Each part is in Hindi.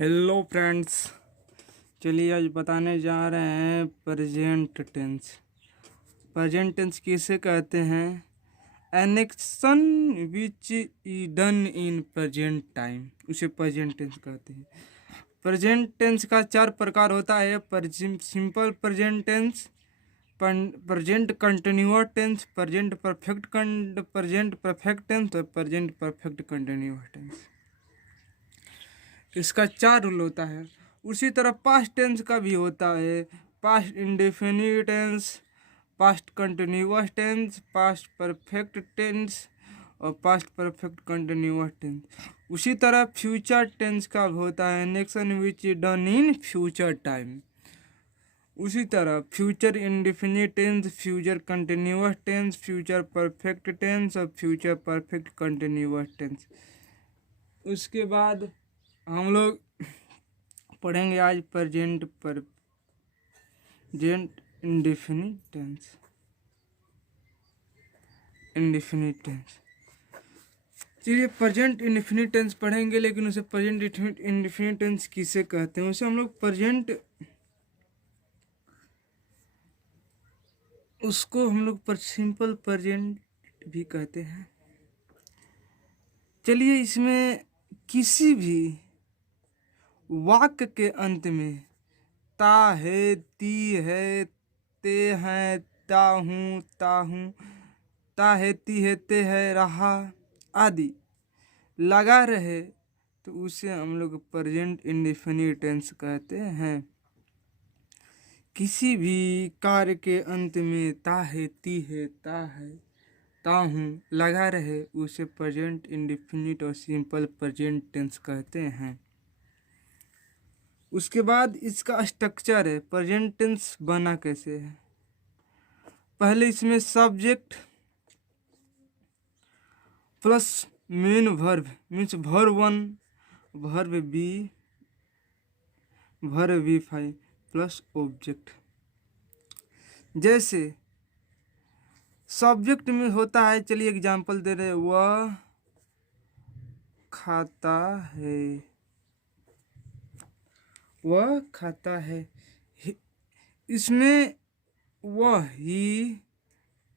हेलो फ्रेंड्स, चलिए आज बताने जा रहे हैं प्रेजेंट टेंस। प्रेजेंट टेंस किसे कहते हैं? An action which is done in present time, उसे प्रेजेंट टेंस कहते हैं। प्रेजेंट टेंस का 4 प्रकार होता है: simple present tense, present continuous tense, present perfect tense और प्रेजेंट परफेक्ट कंटिन्यूअस टेंस। इसका 4 रूल होता है। उसी तरह पास्ट टेंस का भी होता है: past indefinite tense, past continuous tense, past perfect tense और पास्ट परफेक्ट कंटिन्यूअस टेंस। उसी तरह फ्यूचर टेंस का भी होता है: an action which is done in future time. उसी तरह future indefinite tense, future continuous tense, future perfect tense और फ्यूचर परफेक्ट कंटिन्यूअस टेंस। उसके बाद हम लोग पढ़ेंगे आज प्रेजेंट इंडेफिनिट टेंस। चलिए प्रेजेंट इंडेफिनिट टेंस पढ़ेंगे, लेकिन उसे प्रेजेंट इंडेफिनिट टेंस किसे कहते हैं? उसे हम लोग सिंपल प्रेजेंट भी कहते हैं। चलिए इसमें किसी भी वाक्य के अंत में ता है, ती है, ते हैं, ता हूँ, ता है, ती है, ते है, रहा आदि लगा रहे तो उसे हम लोग प्रेजेंट इंडेफिनिट टेंस कहते हैं। किसी भी कार्य के अंत में ता है, ती है, ता हूँ लगा रहे उसे प्रेजेंट इंडेफिनिट और सिंपल प्रेजेंट टेंस कहते हैं। उसके बाद इसका स्ट्रक्चर है, प्रेजेंट टेंस बना कैसे है। पहले इसमें subject plus main verb means verb 1, verb B, verb V5 plus object. जैसे सब्जेक्ट में होता है, चलिए एग्जांपल दे रहे, वह खाता है, वह खाता है। इसमें वह ही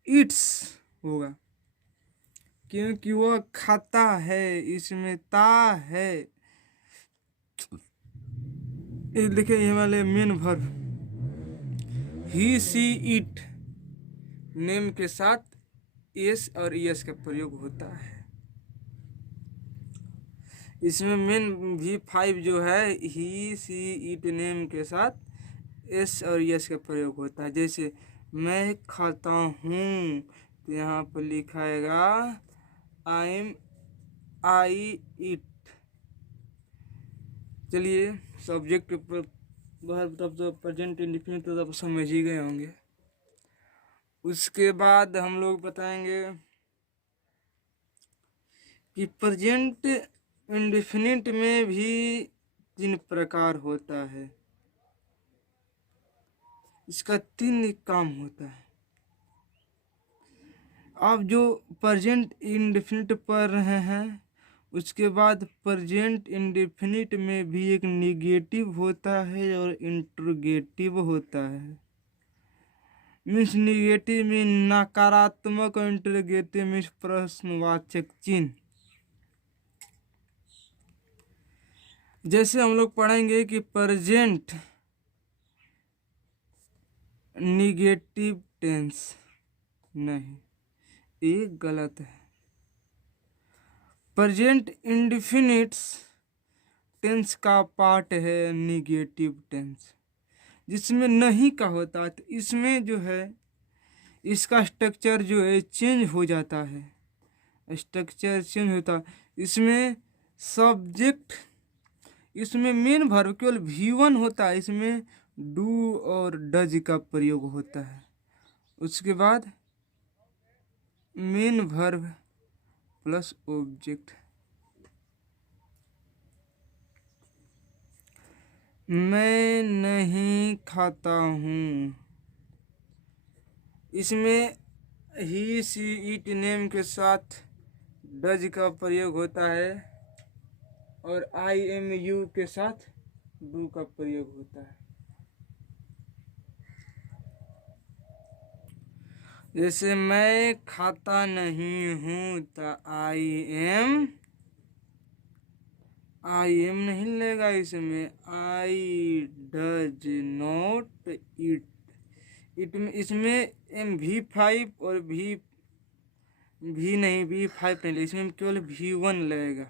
ईट्स होगा क्योंकि वह खाता है। इसमें ता है, देखिए ये वाले main verb he, she, it name के साथ एस और एस का प्रयोग होता है। इसमें मेन V5 जो है ही, सी, इट नेम के साथ एस और एस का प्रयोग होता है। जैसे मैं खाता हूँ तो यहाँ पर लिखाएगा आई इट। चलिए सब्जेक्ट पर तब तो प्रेजेंट इंडेफिनिट तो आप समझ ही गए होंगे। उसके बाद हम लोग बताएंगे कि प्रेजेंट इंडेफिनिट में भी 3 प्रकार होता है। इसका 3 काम होता है। आप जो प्रेजेंट इंडेफिनिट पढ़ रहे हैं, उसके बाद प्रेजेंट इंडेफिनिट में भी एक निगेटिव होता है और इंट्रोगेटिव होता है। मीन्स निगेटिव में नकारात्मक और इंट्रोगेटिव मीन्स प्रश्नवाचक चिन्ह। जैसे हम लोग पढ़ेंगे कि प्रेजेंट निगेटिव टेंस, नहीं ये गलत है। प्रेजेंट इंडेफिनिट टेंस का पार्ट है निगेटिव टेंस, जिसमें नहीं का होता है। तो इसमें जो है इसका स्ट्रक्चर जो है चेंज हो जाता है, स्ट्रक्चर चेंज होता है। इसमें सब्जेक्ट, इसमें मेन वर्ब केवल V1 होता है, इसमें डू और डज का प्रयोग होता है। उसके बाद मेन वर्ब प्लस ऑब्जेक्ट। मैं नहीं खाता हूँ, इसमें ही, सी, इट नेम के साथ डज का प्रयोग होता है। और आई एम यू के साथ डू का प्रयोग होता है। जैसे मैं खाता नहीं हूँ तो आई एम नहीं लेगा इसमें, I does not it. It में इसमें V5 और V5 नहीं लगेगा, इसमें केवल V1 लगेगा।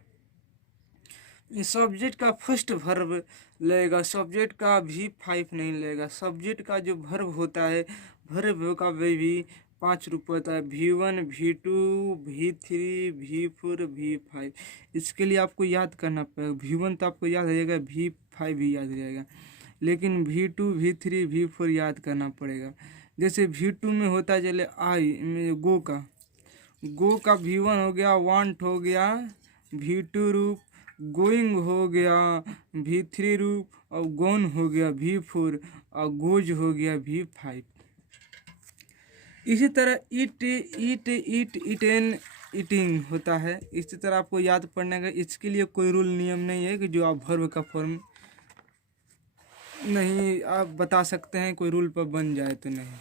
सब्जेक्ट का फर्स्ट वर्ब लगेगा, सब्जेक्ट का V5 नहीं लगेगा। सब्जेक्ट का जो वर्ब होता है, वर्ब का भी 5 रूप होता है, V1 V2 V3 V4 V5। इसके लिए आपको याद करना पड़ेगा। V1 तो आपको याद रहेगा, V5 भी याद रहेगा, लेकिन V2 V3 V4 याद करना पड़ेगा। जैसे V2 में होता है, चले गो का V1 हो गया, वांट हो गया V2 रूप, गोइंग हो गया V3 रूप, और गोन हो गया V4, और गोज हो गया V5। इसी तरह इटेन ईटिंग होता है। इसी तरह आपको याद पड़ने का, इसके लिए कोई रूल नियम नहीं है कि जो आप वर्ब का फॉर्म नहीं आप बता सकते हैं, कोई रूल पर बन जाए तो नहीं।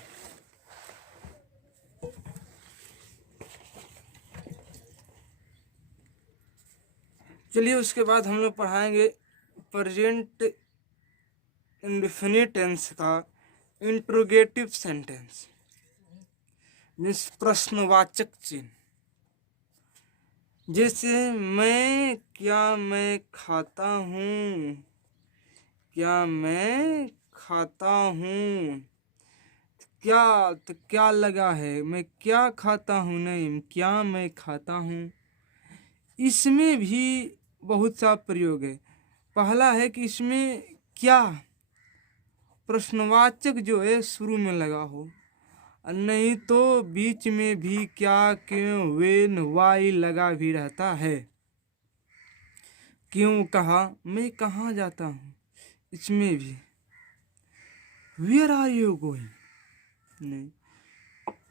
चलिए उसके बाद हम लोग पढ़ाएंगे प्रेजेंट इंडेफिनिट टेंस का इंट्रोगेटिव सेंटेंस, मीन्स प्रश्नवाचक चिन्ह। जैसे मैं खाता हूँ, क्या मैं खाता हूँ, क्या तो क्या लगा है, मैं क्या खाता हूँ नहीं, क्या मैं खाता हूँ। इसमें भी बहुत सा प्रयोग है। पहला है कि इसमें क्या प्रश्नवाचक जो है शुरू में लगा हो, नहीं तो बीच में भी क्या, क्यों, व्हेन, वाई लगा भी रहता है। क्यों कहा, मैं कहाँ जाता हूँ, इसमें भी वेयर आर यू गोइंग नहीं।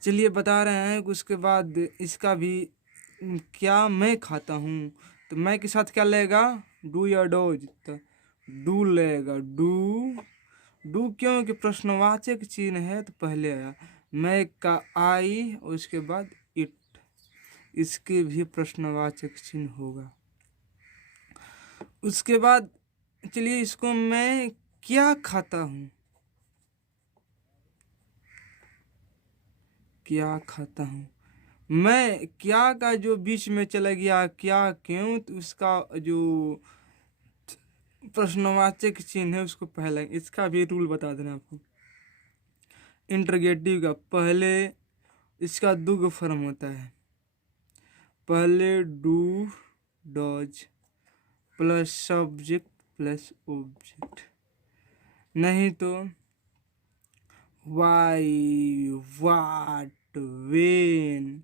चलिए बता रहे हैं कि उसके बाद इसका भी क्या मैं खाता हूँ, तो मैं के साथ क्या लगेगा, डू या डोज, तो डू लगेगा। डू क्योंकि प्रश्नवाचक चिन्ह है तो पहले आया। मैं का आई और उसके बाद इट, इसके भी प्रश्नवाचक चिन्ह होगा। उसके बाद चलिए इसको मैं क्या खाता हूँ, क्या खाता हूँ। मैं क्या का जो बीच में चला गया क्या क्यों, तो उसका जो प्रश्नवाचक चिन्ह है उसको पहले, इसका भी रूल बता देना आपको। इंटरगेटिव का पहले इसका दो फॉर्म होता है, पहले do does plus subject plus object, नहीं तो वाई, वाट, वेन,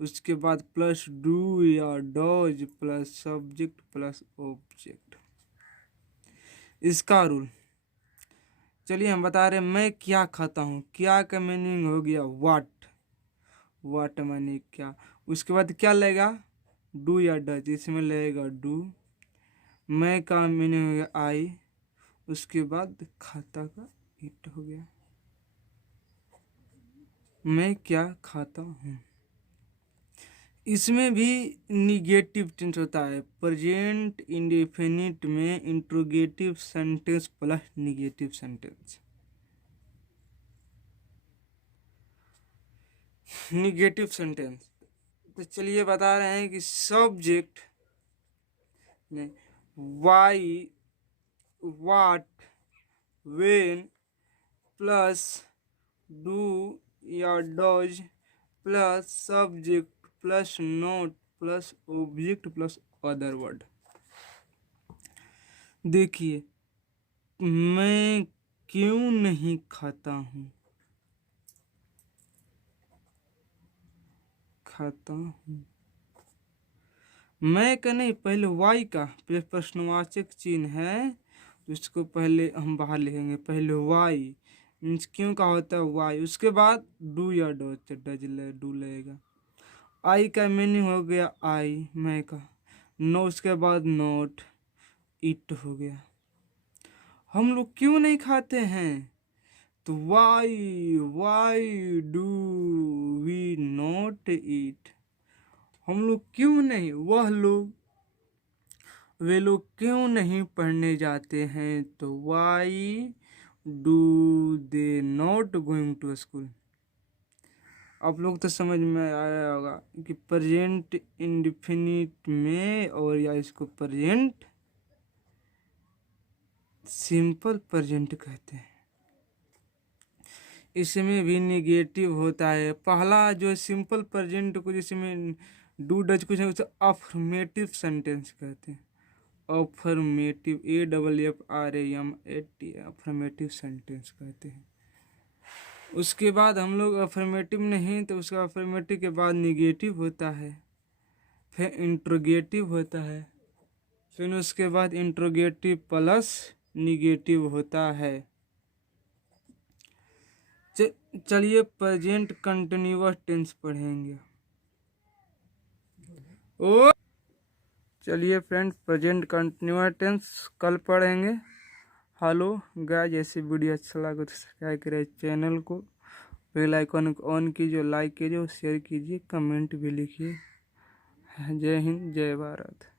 उसके बाद प्लस डू या does plus subject plus object, इसका रूल। चलिए हम बता रहे हैं मैं क्या खाता हूँ, क्या का मीनिंग हो गया वाट, वाट माने क्या। उसके बाद क्या लगेगा, डू या डज, इसमें लगेगा डू। मैं का मीनिंग हो गया आई, उसके बाद खाता का इट हो गया। मैं क्या खाता हूँ, इसमें भी निगेटिव टेंस होता है। प्रेजेंट इंडेफिनिट में interrogative sentence plus negative sentence. Negative sentence तो चलिए बता रहे हैं कि सब्जेक्ट ने why, what, when plus do या does plus subject plus not plus object plus other word. देखिए मैं क्यों नहीं खाता हूँ, खाता हूँ, मैं का नहीं, पहले वाई का प्रश्नवाचक चिन्ह है तो इसको पहले हम बाहर लिखेंगे। पहले वाई मीन्स क्यों का होता है वाई, उसके बाद डू या डॉज डू लगेगा। आई का मीनिंग हो गया आई, मैं का, नो उसके बाद नोट, ईट हो गया। हम लोग क्यों नहीं खाते हैं? तो why do we not eat? हम लोग क्यों नहीं, वे लोग क्यों नहीं पढ़ने जाते हैं? तो why do they not going to school? आप लोग तो समझ में आया होगा कि प्रेजेंट इंडेफिनिट में, और या इसको प्रेजेंट सिंपल प्रेजेंट कहते हैं। इसमें भी निगेटिव होता है। पहला जो सिंपल प्रेजेंट को जिसमें डू डज कुछ है उसे अफर्मेटिव सेंटेंस कहते हैं। अफर्मेटिव, AFFRAMAT, अफर्मेटिव सेंटेंस कहते हैं। उसके बाद हम लोग अफर्मेटिव नहीं तो उसका अफर्मेटिव के बाद निगेटिव होता है, फिर इंट्रोगेटिव होता है, फिर उसके बाद इंट्रोगेटिव प्लस निगेटिव होता है। चलिए प्रेजेंट कंटिन्यूअस टेंस पढ़ेंगे। चलिए फ्रेंड, प्रेजेंट कंटिन्यूअस टेंस कल पढ़ेंगे। हेलो गाइस, जैसे वीडियो अच्छा लगा तो सब्सक्राइब करें चैनल को, बेल आइकन को ऑन कीजिए, लाइक कीजिए, शेयर कीजिए, कमेंट भी लिखिए। जय हिंद, जय भारत।